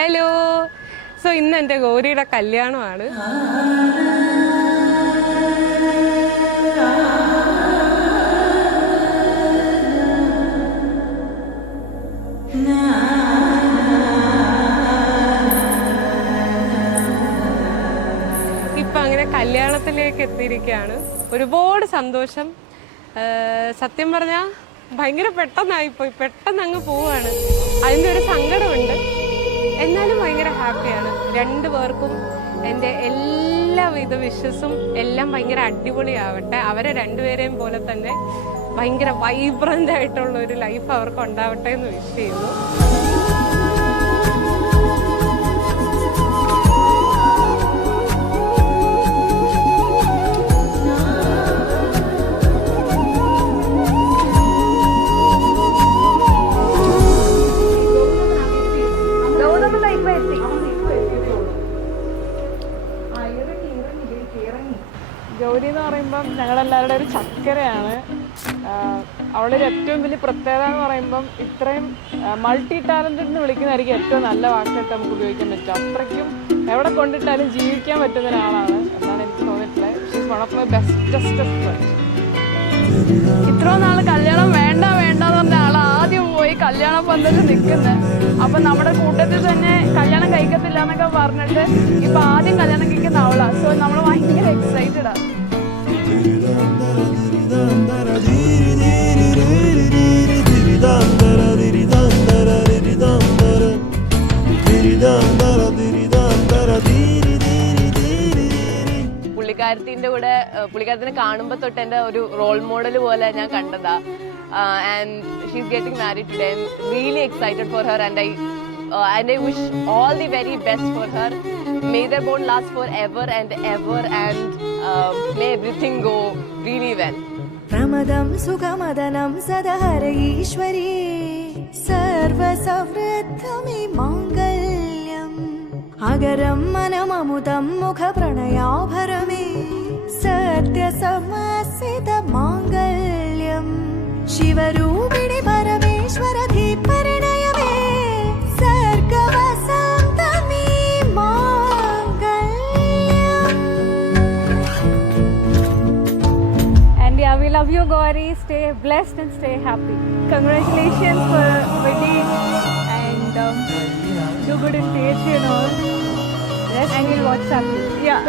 Hello. So ഇന്ന് എൻ്റെ ഗൗരിയുടെ കല്യാണമാണ്. ഇപ്പം അങ്ങനെ കല്യാണത്തിലേക്ക് എത്തിയിരിക്കുകയാണ്. ഒരുപാട് സന്തോഷം. സത്യം പറഞ്ഞാൽ ഭയങ്കര പെട്ടെന്നായിപ്പോയി, പെട്ടെന്ന് അങ്ങ് പോവാണ്. അതിൻ്റെ ഒരു സങ്കടമുണ്ട്, എന്നാലും ഭയങ്കര ഹാപ്പിയാണ്. രണ്ടു പേർക്കും എൻ്റെ എല്ലാവിധ വിഷസും എല്ലാം ഭയങ്കര അടിപൊളിയാവട്ടെ. അവരെ രണ്ടുപേരെയും പോലെ തന്നെ ഭയങ്കര വൈബ്രൻ്റ് ആയിട്ടുള്ള ഒരു ലൈഫ് അവർക്ക് ഉണ്ടാവട്ടെ എന്ന് വിഷ് ചെയ്യുന്നു. ഗൗരി എന്ന് പറയുമ്പം ഞങ്ങളെല്ലാവരുടെ ഒരു ചക്കരയാണ്. അവളൊരു ഏറ്റവും വലിയ പ്രത്യേകത എന്ന് പറയുമ്പം ഇത്രയും മൾട്ടി ടാലൻറ്റഡ് എന്ന് വിളിക്കുന്നതായിരിക്കും ഏറ്റവും നല്ല വാക്കായിട്ട് നമുക്ക് ഉപയോഗിക്കാൻ പറ്റും. അത്രയ്ക്കും എവിടെ കൊണ്ടിട്ടാലും ജീവിക്കാൻ പറ്റുന്ന ഒരാളാണ് എന്നാണ് എനിക്ക് തോന്നിയിട്ടുള്ളത്. She's one of my bestest friend. ഇത്രയും നാൾ കല്യാണം വേണ്ട വേണ്ട എന്ന് പറഞ്ഞ ആൾ ആദ്യം പോയി കല്യാണ പന്തലിൽ നിൽക്കുന്നത്. അപ്പം നമ്മുടെ കൂട്ടത്തിൽ തന്നെ കല്യാണം കഴിക്കത്തില്ല എന്നൊക്കെ പറഞ്ഞിട്ട് ഇപ്പം ആദ്യം കല്യാണം കഴിക്കുന്ന അവളാണ്. സോ നമ്മൾ ഭയങ്കര എക്സൈറ്റഡാണ്. പുള്ളിക്കാരത്തിനെ കാണുമ്പോൾ തൊട്ട് എൻ്റെ ഒരു റോൾ മോഡൽ പോലെ ഞാൻ കണ്ടതാ. And she's getting married today. I am really excited for her and I wish all the very best for her. May their bond last forever and ever, and may everything go really well. प्रमदं सुगमदनं सदहर ईश्वरी सर्वसमृद्धमि माङ्गल्यम् अगरं मनममुदं मुखप्रणयाभरमे सत्यसमसित माङ्गल्यम् शिवरूपिणि परमेश्वरधि परिणयमे सर्गवसन्तमि माङ्गल्यम्. And yeah, we love you, Gauri. Stay blessed and stay happy. Congratulations for wedding and do good in theatre and all. Yes, and we'll WhatsApp you. Yeah.